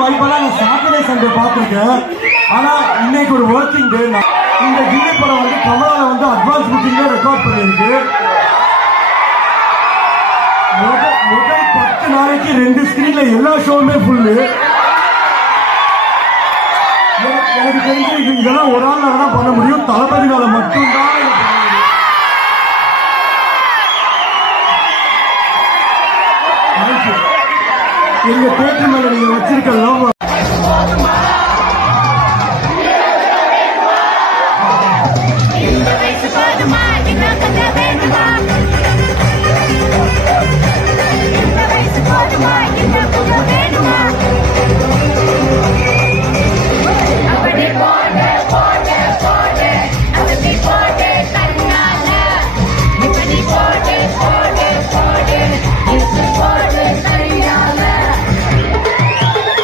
வாய்ப்பெல்லாம் நான் Saturday Sunday பார்த்துருக்கேன். ஆனா இன்னைக்கு ஒரு ஒர்க்கிங் டே. இந்த கில்லி படம் வந்து கமலால வந்து அட்வான்ஸ் புக்கிங்ல ரெக்கார்ட் பண்ணியிருக்கு. முதல் 10 நாளைக்கு 2 ஸ்கிரீன்ல எல்லா ஷோவுமே ஃபுல்லு. எனக்கு தெரிஞ்சு இதெல்லாம் ஒரு ஆள் தான் பண்ண முடியும். தளபதினால மட்டும்தான் எங்க தேட்டர் மேல நீங்க வச்சிருக்க